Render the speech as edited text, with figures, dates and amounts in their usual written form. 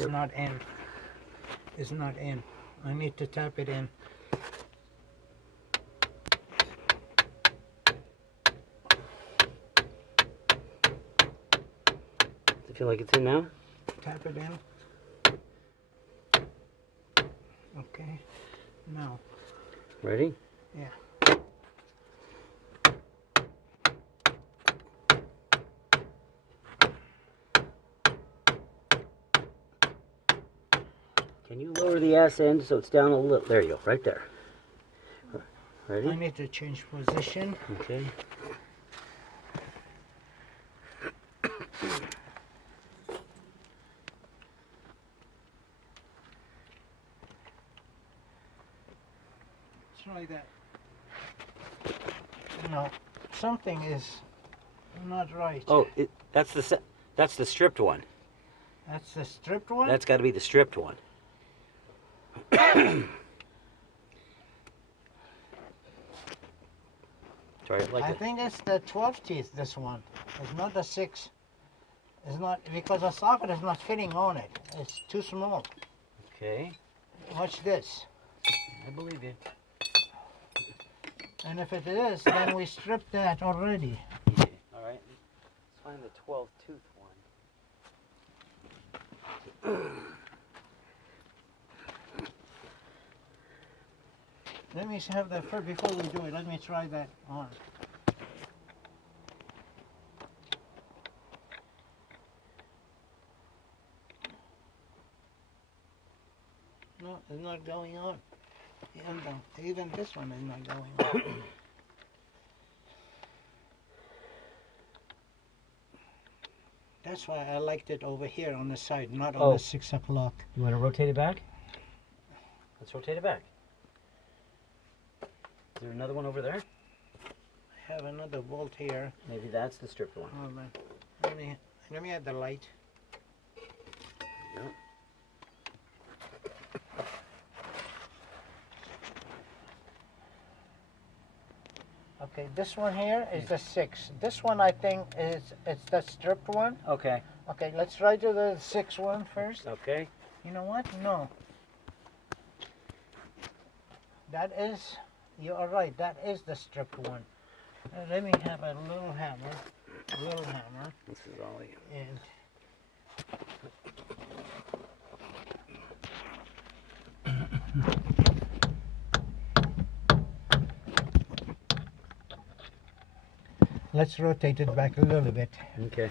It's not in. It's not in. I need to tap it in. Does it feel like it's in now? Tap it in. Okay. Now. Ready? Yeah. Can you lower the ass end so it's down a little? There you go, right there. Ready? I need to change position. Okay. Try that. No, something is not right. Oh, that's the stripped one. That's the stripped one? That's got to be the stripped one. Try it like I that. think it's the 12 teeth, this one. It's not the 6. It's not, because the socket is not fitting on it. It's too small. Okay. Watch this. I believe you. And if it is, then we stripped that already. Okay. All right. Let's find the 12 tooth one. Let me have that first, before we do it, let me try that on. No, it's not going on. Even this one is not going on. That's why I liked it over here on the side, not on the 6 o'clock. You want to rotate it back? Let's rotate it back. Is there another one over there? I have another bolt here. Maybe that's the stripped one. Hold on. Let me add the light. Yep. Okay, this one here is the 6. This one I think it's the stripped one. Okay. Okay, let's try to the 6 one first. Okay. You know what? No. That is, you are right, that is the stripped one. Let me have a little hammer. This is all you. And let's rotate it back a little bit. Okay.